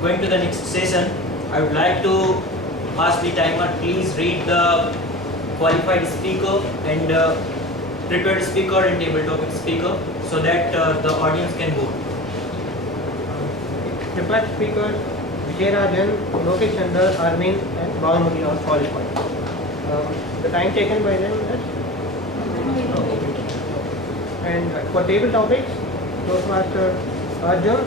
going to the next session, I would like to ask the timer, please read the qualified speaker and prepared speaker and table topic speaker so that the audience can vote. Prepared speakers Vijay Rajan, Lokesh Chandra, Arvind and Bhavamudi are qualified. The time taken by them is and for table topics, Toastmaster Arjun,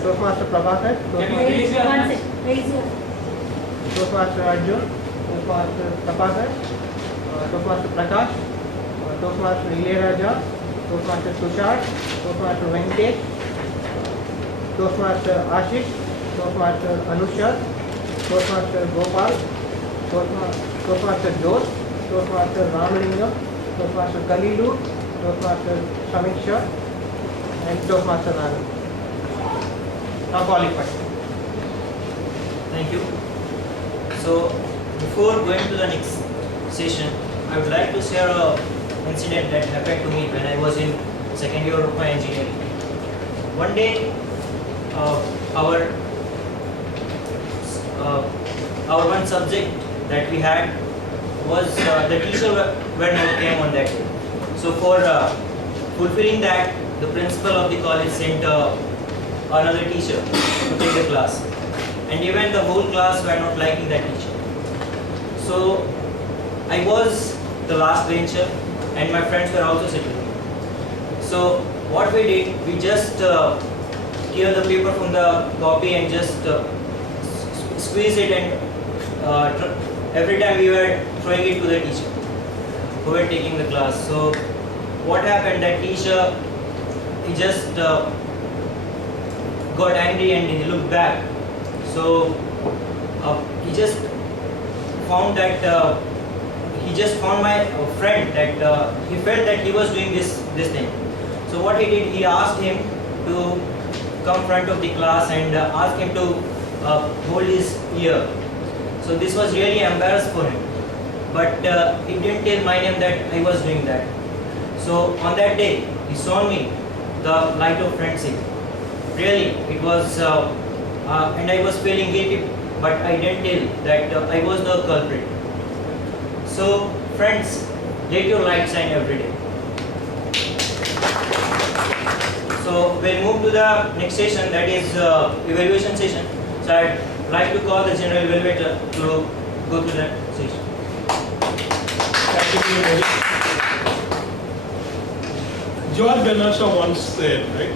Toastmaster Prabhakar, Toastmaster Arjun, Toastmaster Prabhakar, Toastmaster Prakash, Toastmaster Ilayaraja, Toastmaster Tushar, Toastmaster Venkatesh, Toastmaster Ashish, Toastmaster Anusha, Toastmaster Gopal, Toastmaster Jose, Toastmaster Ramalingam, Toastmaster Kalilu, Toastmaster Samiksha, and Toastmaster Anand. Now qualified. Thank you. So before going to the next session, I would like to share an incident that happened to me when I was in second year of my engineering. One day, our one subject that we had was the teacher were not came on that day. So for fulfilling that, the principal of the college sent another teacher to take the class, and even the whole class were not liking that teacher. So I was the last bencher and my friends were also sitting. So what we did, we just tear the paper from the copy and just squeeze it, and every time we were throwing it to the teacher who were taking the class. So what happened, that teacher, he just got angry and he looked back. So he just found that my friend that he felt that he was doing this thing. So what he did, he asked him to come front of the class and asked him to hold his ear. So this was really embarrassed for him, but he didn't tell my name that I was doing that. So on that day, he saw me the light of friendship. Really, it was, and I was feeling guilty, but I didn't tell that I was the culprit. So friends, let your light shine every day. So we'll move to the next session, that is evaluation session. So I'd like to call the general evaluator to go to that session. Thank you, Medley. George Bernard Shaw once said, right,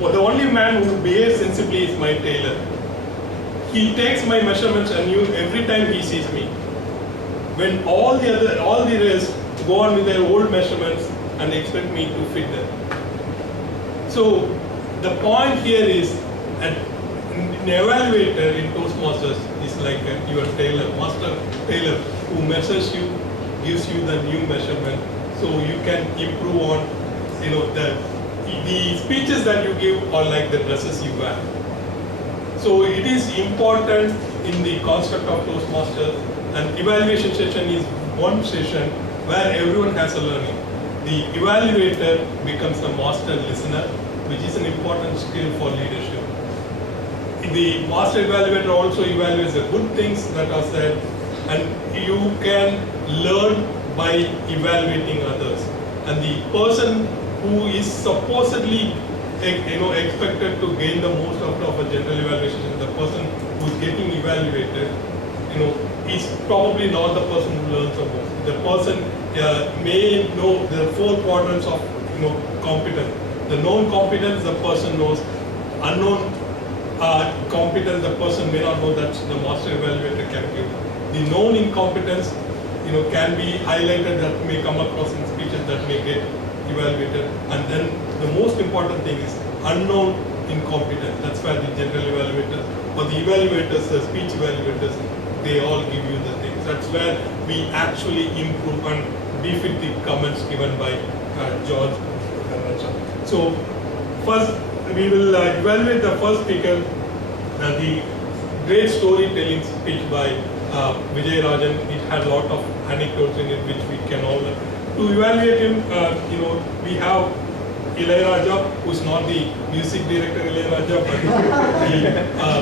the only man who behaves sensibly is my tailor. He takes my measurements anew every time he sees me. When all the rest go on with their old measurements and expect me to fit them. So the point here is an evaluator in Toastmasters is like your tailor, master tailor, who measures you, gives you the new measurement, so you can improve on, the speeches that you give are like the dresses you wear. So it is important in the construct of Toastmasters, and evaluation session is one session where everyone has a learning. The evaluator becomes a master listener, which is an important skill for leadership. The master evaluator also evaluates the good things that are said, and you can learn by evaluating others. And the person who is supposedly expected to gain the most out of a general evaluation, the person who is getting evaluated, is probably not the person who learns the most. The person may know the 4 quadrants of competence. The known competence the person knows. Unknown competence the person may not know, that the master evaluator can give. The known incompetence can be highlighted, that may come across in speeches that may get evaluated. And then the most important thing is unknown incompetence. That's where the general evaluators or the evaluators, the speech evaluators, they all give you the things. That's where we actually improve and befit the comments given by George. So first we will evaluate the first speaker, the great storytelling speech by Vijay Rajan. It had a lot of anecdotes in it which we can all learn. To evaluate him, we have Ilayaraja, who's not the music director Ilayaraja, but the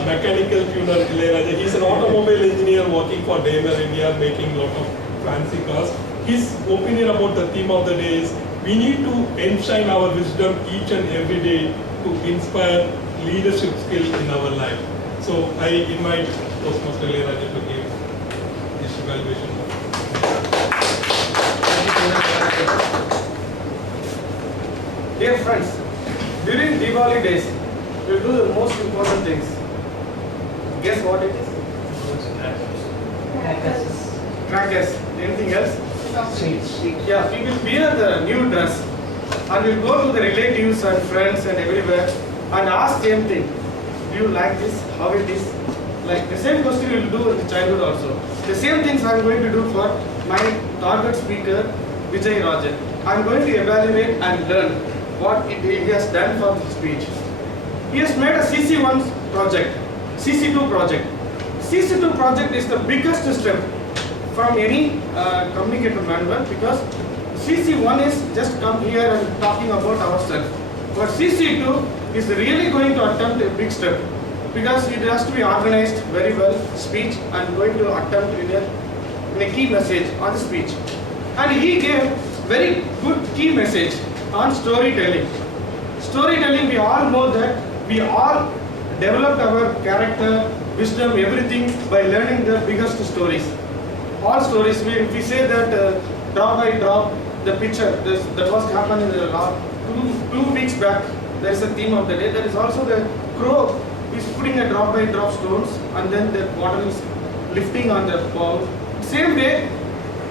mechanical tuner Ilayaraja. He's an automobile engineer working for Daimler India, making a lot of fancy cars. His opinion about the theme of the day is we need to enshrine our wisdom each and every day to inspire leadership skill in our life. So I invite Toastmaster Ilayaraja to give this evaluation. Dear friends, during Diwali days, we do the most important things. Guess what it is? Crackers. Anything else? Sweets. Yeah, we will wear the new dress and we'll go to the relatives and friends and everywhere and ask same thing. Do you like this? How it is? Like the same question we will do in the childhood also. The same things I am going to do for my target speaker, Vijay Rajan. I am going to evaluate and learn what he has done for the speech. He has made a CC1 project, CC2 project. CC2 project is the biggest step from any communicator manual because CC1 is just come here and talking about ourselves. But CC2 is really going to attempt a big step because it has to be organized very well, speech, and going to attempt in a key message on the speech. And he gave very good key message on storytelling. Storytelling, we all know that we all developed our character, wisdom, everything by learning the biggest stories. All stories, if we say that drop by drop, the picture that was happened in the last 2 weeks back, there is a theme of the day. There is also the crow is putting a drop by drop stones and then the water is lifting on the bowl. Same way,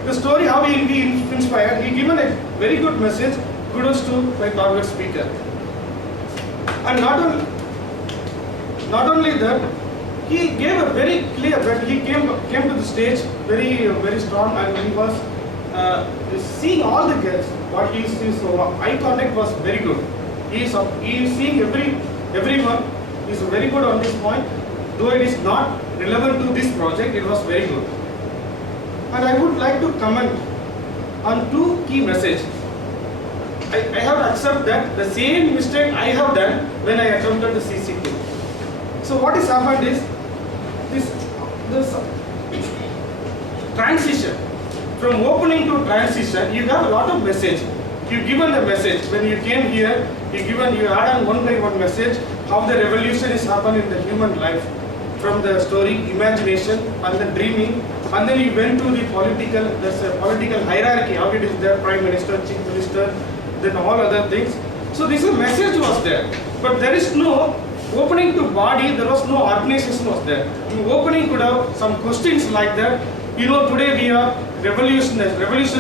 the story how he inspired, he given a very good message, kudos to my target speaker. And not only that, he gave a very clear that he came to the stage very strong and he was seeing all the guests. What he sees, so eye contact was very good. He is seeing everyone. He is very good on this point. Though it is not relevant to this project, it was very good. And I would like to comment on 2 key messages. I have to accept that the same mistake I have done when I attempted the CC2. So what has happened is this transition from opening to transition. You have a lot of message. You given the message when you came here. You add on one by one message how the revolution is happening in the human life from the story, imagination, and the dreaming, and then you went to the political. There's a political hierarchy. How it is there, prime minister, chief minister, then all other things. So this message was there, but there is no opening to body. There was no organization was there. In opening could have some questions like that. Today we are revolution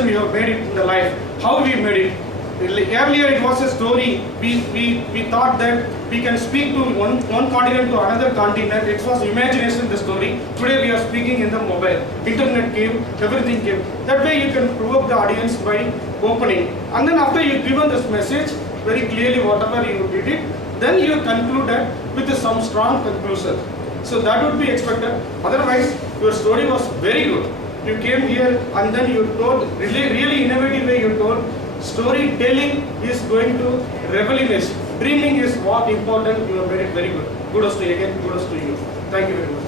we have made it in the life. How we made it? Earlier it was a story. We thought that we can speak to one continent to another continent. It was imagination, the story. Today we are speaking in the mobile. Internet came, everything came. That way you can provoke the audience by opening. And then after you given this message very clearly, whatever you did it, then you concluded with some strong conclusion. So that would be expected. Otherwise, your story was very good. You came here and then you told, really innovative way you told, storytelling is going to revolutionize. Dreaming is what important. You have made it very good. Kudos to you again. Kudos to you. Thank you very much.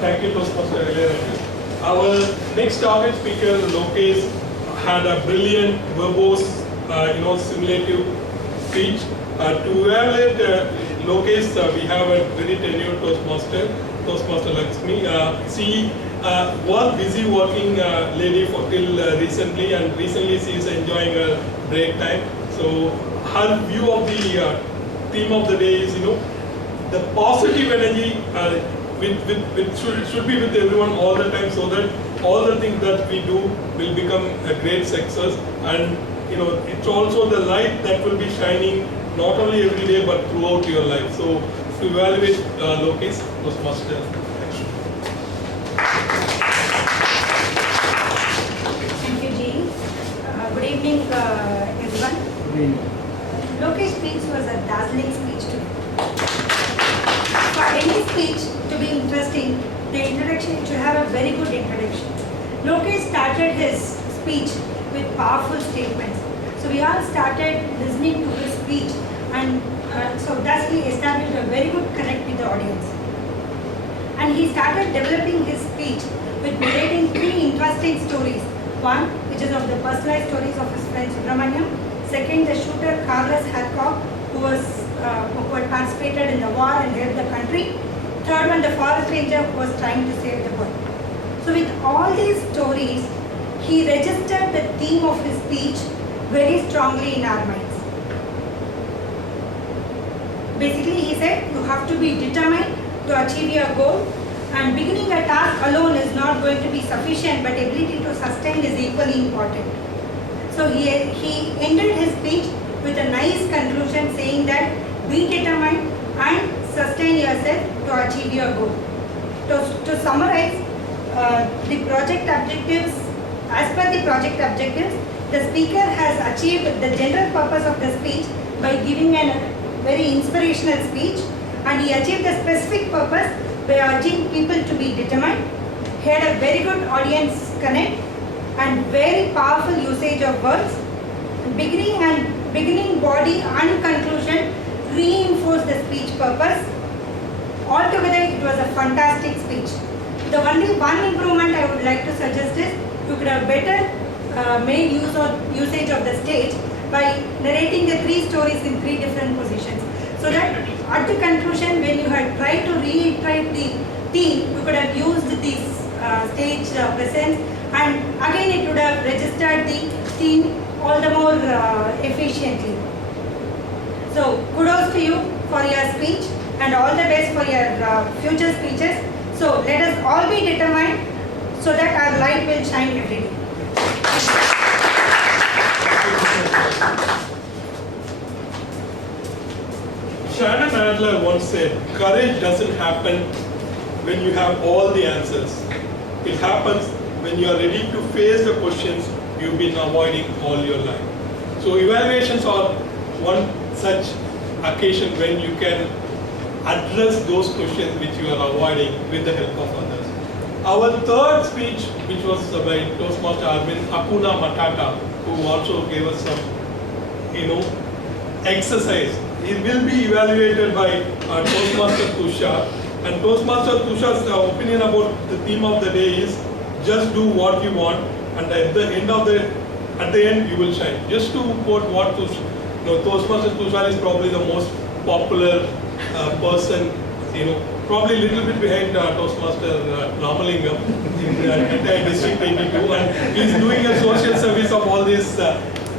Thank you, Toastmaster Ilayaraja. Our next target speaker, Lokesh, had a brilliant, verbose, simulative speech. To evaluate Lokesh, we have a very tenured Toastmaster Lakshmi. She was busy working lady for till recently, and recently she is enjoying her break time. So her view of the theme of the day is, the positive energy should be with everyone all the time, so that all the things that we do will become a great success. And it's also the light that will be shining not only every day but throughout your life. So to evaluate Lokesh, Toastmaster. Thank you, Jean. Good evening, everyone. Lokesh's speech was a dazzling speech too. For any speech to be interesting, the introduction should have a very good introduction. Lokesh started his speech with powerful statements. So we all started listening to his speech, and so thus he established a very good connect with the audience. And he started developing his speech with narrating 3 interesting stories. One, which is of the personalized stories of his friend Subramaniam. Second, the shooter Carlos Hadcock, who had participated in the war and helped the country. Third one, the forest ranger who was trying to save the world. So with all these stories, he registered the theme of his speech very strongly in our minds. Basically, he said, you have to be determined to achieve your goal, and beginning a task alone is not going to be sufficient, but ability to sustain is equally important. So he ended his speech with a nice conclusion saying that be determined and sustain yourself to achieve your goal. To summarize, the project objectives, as per the project objectives, the speaker has achieved the general purpose of the speech by giving a very inspirational speech, and he achieved the specific purpose by urging people to be determined. He had a very good audience connect and very powerful usage of words. Beginning, body and conclusion reinforced the speech purpose. Altogether, it was a fantastic speech. The only one improvement I would like to suggest is you could have better made usage of the stage by narrating the 3 stories in 3 different positions. So that at the conclusion, when you had tried to reiterate the theme, you could have used this stage presence, and again it would have registered the theme all the more efficiently. So kudos to you for your speech and all the best for your future speeches. So let us all be determined so that our light will shine every day. Shannon Adler once said, courage doesn't happen when you have all the answers. It happens when you are ready to face the questions you've been avoiding all your life. So evaluations are one such occasion when you can address those questions which you are avoiding with the help of others. Our third speech, which was by Toastmaster Arvind Akuna Matata, who also gave us some, exercise. It will be evaluated by Toastmaster Tushar. And Toastmaster Tushar's opinion about the theme of the day is just do what you want, and at the end you will shine. Just to quote what Toastmaster Tushar is probably the most popular person, probably a little bit behind Toastmaster Ramalingam in the entire District 82, and he's doing a social service of all this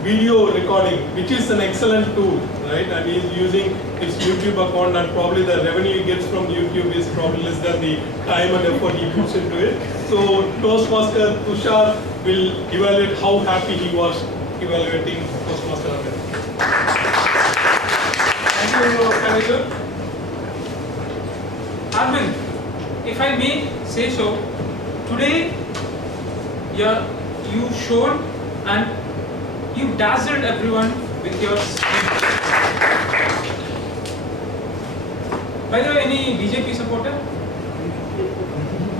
video recording, which is an excellent tool, right? And he's using his YouTube account, and probably the revenue he gets from YouTube is probably less than the time and effort he puts into it. So Toastmaster Tushar will evaluate how happy he was evaluating Toastmaster Arvind. Thank you, Kaviju. Arvind, if I may say so, today you showed and you dazzled everyone with your speech. By the way, any BJP supporter?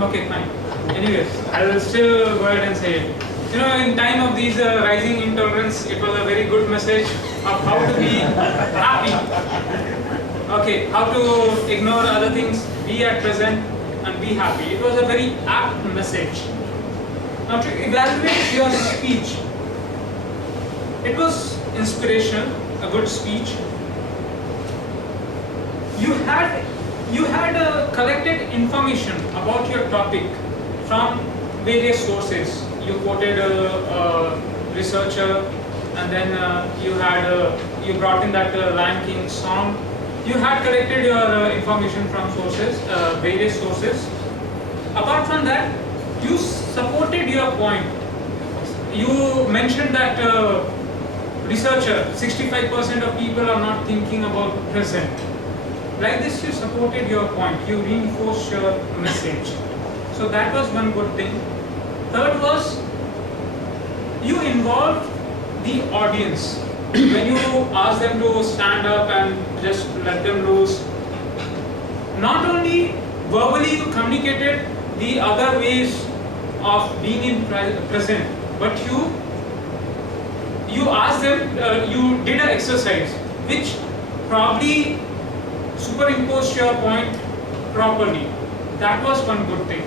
Okay, fine. Anyways, I will still go ahead and say it. In time of these rising intolerance, it was a very good message of how to be happy. Okay, how to ignore other things, be at present and be happy. It was a very apt message. Now to evaluate your speech, it was inspirational, a good speech. You had collected information about your topic from various sources. You quoted a researcher, and then you brought in that Lion King song. You had collected your information from sources, various sources. Apart from that, you supported your point. You mentioned that researcher, 65% of people are not thinking about present. Like this, you supported your point. You reinforced your message. So that was one good thing. Third was, you involved the audience. When you asked them to stand up and just let them loose, not only verbally you communicated the other ways of being in present, but you asked them, you did an exercise which probably superimposed your point properly. That was one good thing.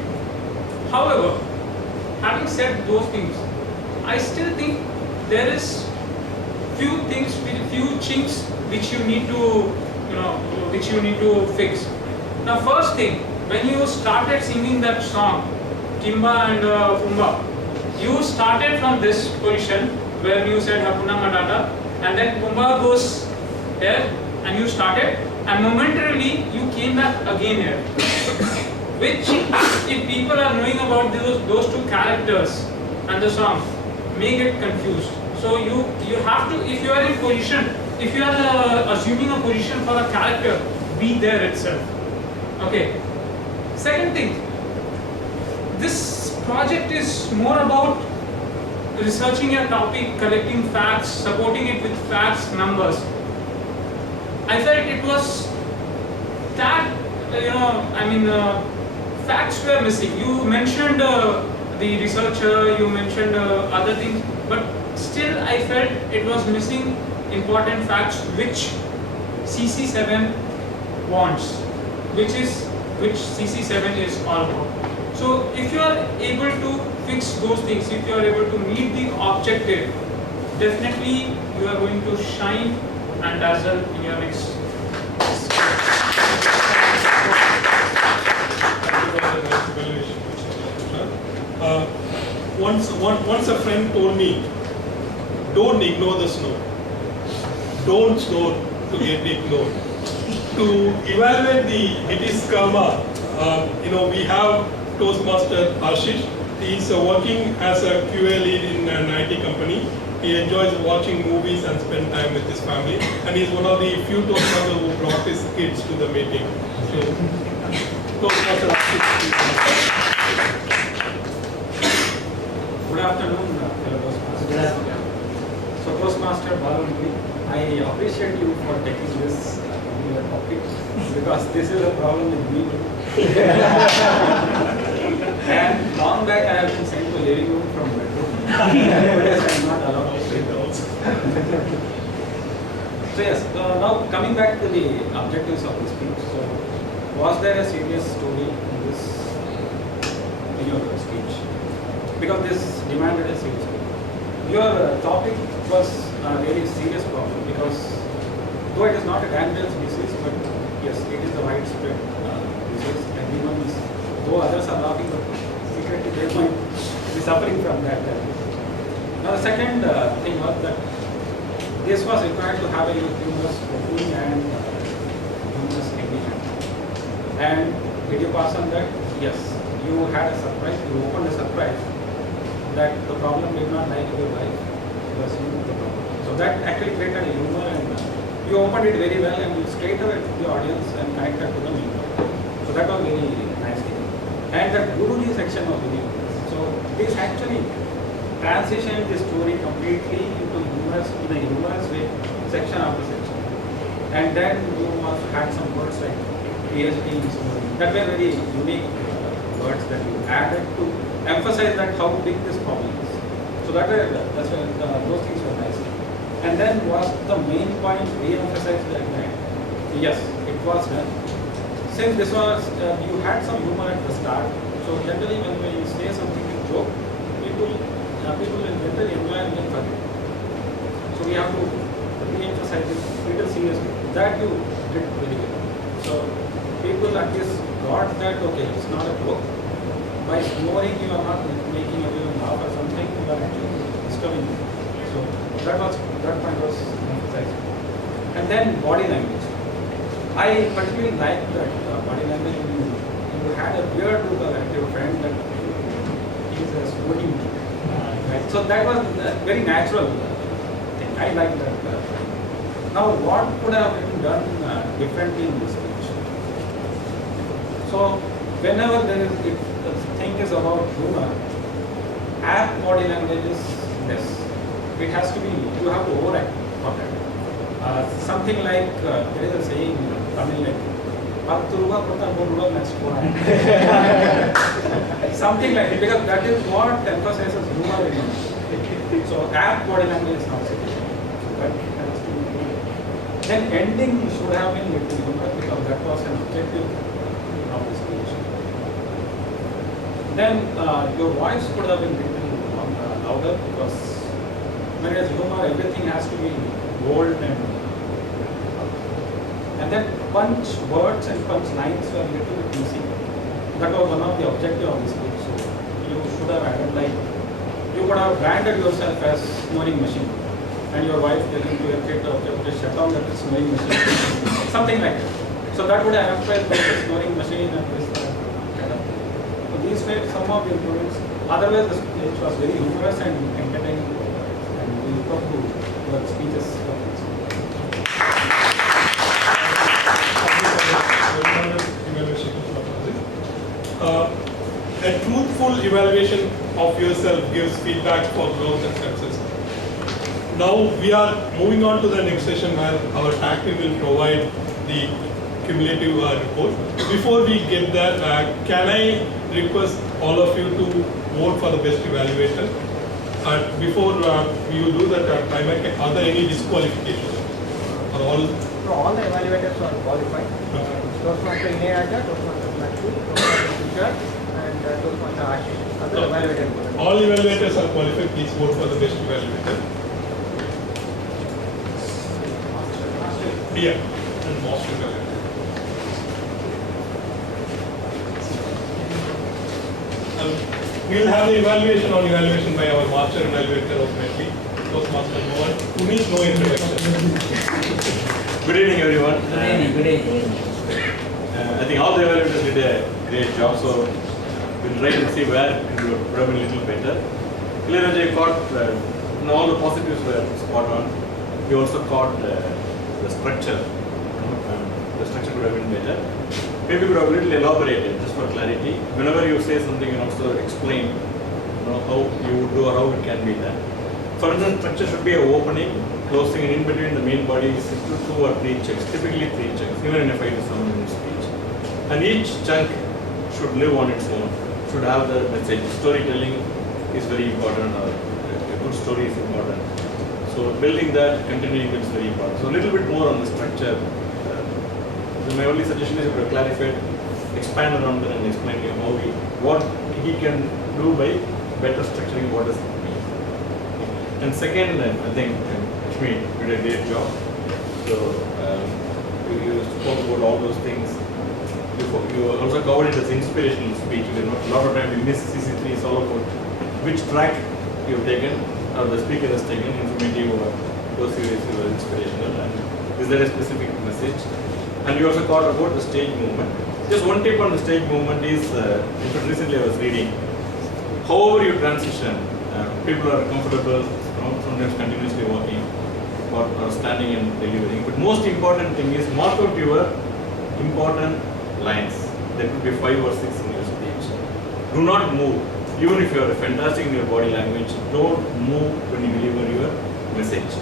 However, having said those things, I still think there is few things, few chinks which you need to, which you need to fix. Now, first thing, when you started singing that song, Kimba and Pumba, you started from this position where you said Hakuna Matata, and then Pumba goes here, and you started, and momentarily you came back again here. Which, if people are knowing about those two characters and the song, may get confused. So you have to, if you are in position, if you are assuming a position for a character, be there itself. Okay. Second thing, this project is more about researching your topic, collecting facts, supporting it with facts, numbers. I felt it was that, facts were missing. You mentioned the researcher, you mentioned other things, but still I felt it was missing important facts which CC7 wants, which CC7 is all about. So if you are able to fix those things, if you are able to meet the objective, definitely you are going to shine and dazzle in your next. Once a friend told me, don't ignore the snow. Don't snow to get ignored. To evaluate it is karma. We have Toastmaster Ashish. He is working as a QA lead in an IT company. He enjoys watching movies and spend time with his family. And he is one of the few Toastmasters who brought his kids to the meeting. So, Toastmaster Ashish. Good afternoon, fellow Toastmasters. So, Toastmaster Balungi, I appreciate you for taking this topic because this is a problem with me too. And long back I have been sent to living room from bedroom. Nowadays I am not allowed to sleep also. So yes, now coming back to the objectives of this speech. So, was there a serious story in your speech? Because this demanded a serious story. Your topic was a very serious problem because though it is not a dangerous disease, but yes, it is a widespread disease. Everyone is, though others are laughing, but secretly they might be suffering from that. Now the second thing was that this was required to have a humorous opening and humorous ending. And did you pass on that? Yes. You had a surprise, you opened a surprise that the problem did not lie to your life. It was you the problem. So that actually created a humor and you opened it very well and you straight away to the audience and connected to the main topic. So that was very nice thing. And the Guruji section was very good. So this actually transitioned the story completely into humorous, in a humorous way, section after section. And then you also had some words like PhD, that were very unique words that you added to emphasize that how big this problem is. So that's why those things were nice. And then was the main point re-emphasized that night? Yes, it was done. Since this was, you had some humor at the start, so generally when we say something in joke, people will generally enjoy and then forget. So we have to re-emphasize it little seriously. That you did very well. So people at least got that, okay, it's not a joke. By snoring, you are not making everyone laugh or something, you are actually disturbing them. So that point was emphasized. And then body language. I particularly liked that body language when you had a beard with your friend that he is a smoking. Right? So that was very natural thing. I liked that. Now what could have been done differently in this speech? So whenever there is, the thing is about humor, apt body language is less. It has to be, you have to overact for that. Something like, there is a saying in Tamil like, something like it, because that is what emphasizes humor in So app body language is not sufficient. That has to be. Then ending should have been little humor because that was an objective of the speech. Then your voice could have been little louder because when it is humor, everything has to be bold and then punch words and punch lines were a little bit easy. That was one of the objective of the speech. So you should have added like you could have branded yourself as snoring machine, and your wife telling to your kid to shut down that snoring machine, something like that. So that would have emphasized by the snoring machine and this kind of thing. So these were some of the improvements. Otherwise, the speech was very humorous and entertaining, and we look up to your speeches. A truthful evaluation of yourself gives feedback for growth and success. Now we are moving on to the next session where our tag team will provide the cumulative report. Before we get there, can I request all of you to vote for the best evaluator? Before you do that, are there any disqualifications? Or all? So all the evaluators are qualified. Toastmaster Ineyaja, Toastmaster Medley, Toastmaster Tushar, and Toastmaster Ashish. Other evaluators. All evaluators are qualified. Please vote for the best evaluator. Yeah, and most evaluator. We'll have the evaluation by our master evaluator of Medley, Toastmaster Mohan, who needs no introduction. Good evening, everyone. Good evening. I think all the evaluators did a great job, so we'll try to see where it could have been a little better. Clearly, caught all the positives were spot on. We also caught the structure. The structure could have been better. Maybe we could have a little elaborated just for clarity. Whenever you say something, you also explain how you would do or how it can be done. For instance, structure should be an opening, closing, and in between the main body is 2 or 3 chunks, typically 3 chunks, even in a 5 to 7 minute speech. And each chunk should live on its own, should have the message. Storytelling is very important, or a good story is important. So building that, continuing it is very important. So a little bit more on the structure. My only suggestion is to clarify, expand around that and explain how what he can do by better structuring what does it mean. And second, I think Lakshmi did a great job. So you spoke about all those things. You also covered it as inspirational speech. A lot of time we miss CC3 is all about which track you have taken or the speaker has taken, informative or persuasive or inspirational, and is there a specific message? And you also talked about the stage movement. Just one tip on the stage movement is, recently I was reading, however you transition, people are comfortable, sometimes continuously walking or standing and delivering. But most important thing is mark out your important lines. There could be 5 or 6 in your speech. Do not move. Even if you are fantastic in your body language, don't move when you deliver your message.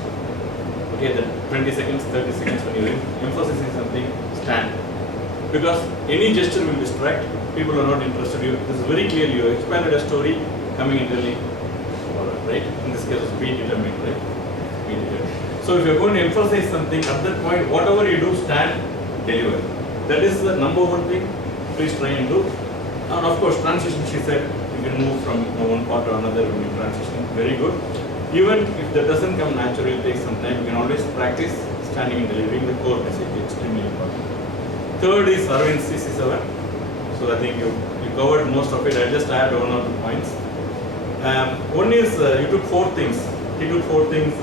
Okay, that 20 seconds, 30 seconds when you're emphasizing something, stand. Because any gesture will distract, people are not interested. This is very clear, you expanded a story, coming in early, right? In this case, be determined, right? Be determined. So if you're going to emphasize something, at that point, whatever you do, stand, deliver. That is the number one thing, please try and do. And of course, transition, she said, you can move from one part to another when you transition, very good. Even if that doesn't come naturally, it takes some time, you can always practice standing and delivering the core message, extremely important. Third is Arvind CC7. So I think you covered most of it. I'll just add 1 or 2 points. One is you took 4 things. He took 4 things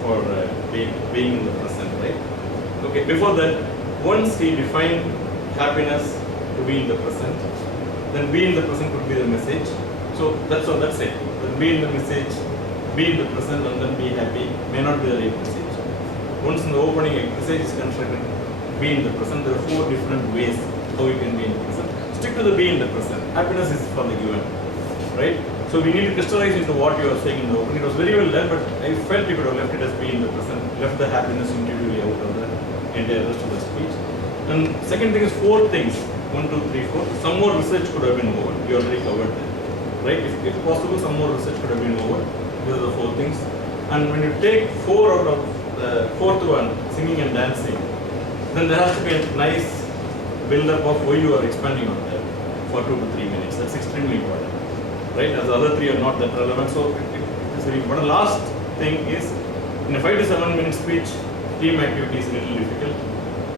for being in the present, right? Okay, before that, once he defined happiness to be in the present, then be in the present could be the message. So that's all, that's it. Then be in the message, be in the present, and then be happy may not be the right message. Once in the opening a message is constructed, be in the present, there are 4 different ways how you can be in the present. Stick to the be in the present. Happiness is for the given, right? So we need to crystallize into what you are saying in the opening. It was very well done, but I felt you could have left it as be in the present, left the happiness individually out of the entire rest of the speech. And second thing is 4 things. 1, 2, 3, 4. Some more research could have been over. You already covered that, right? If possible, some more research could have been over. These are the four things. And when you take 4 out of the fourth one, singing and dancing, then there has to be a nice build-up of why you are expanding on that for 2 to 3 minutes. That's extremely important, right? As the other 3 are not that relevant, so it is very important. Last thing is, in a 5 to 7 minute speech, team activity is a little difficult.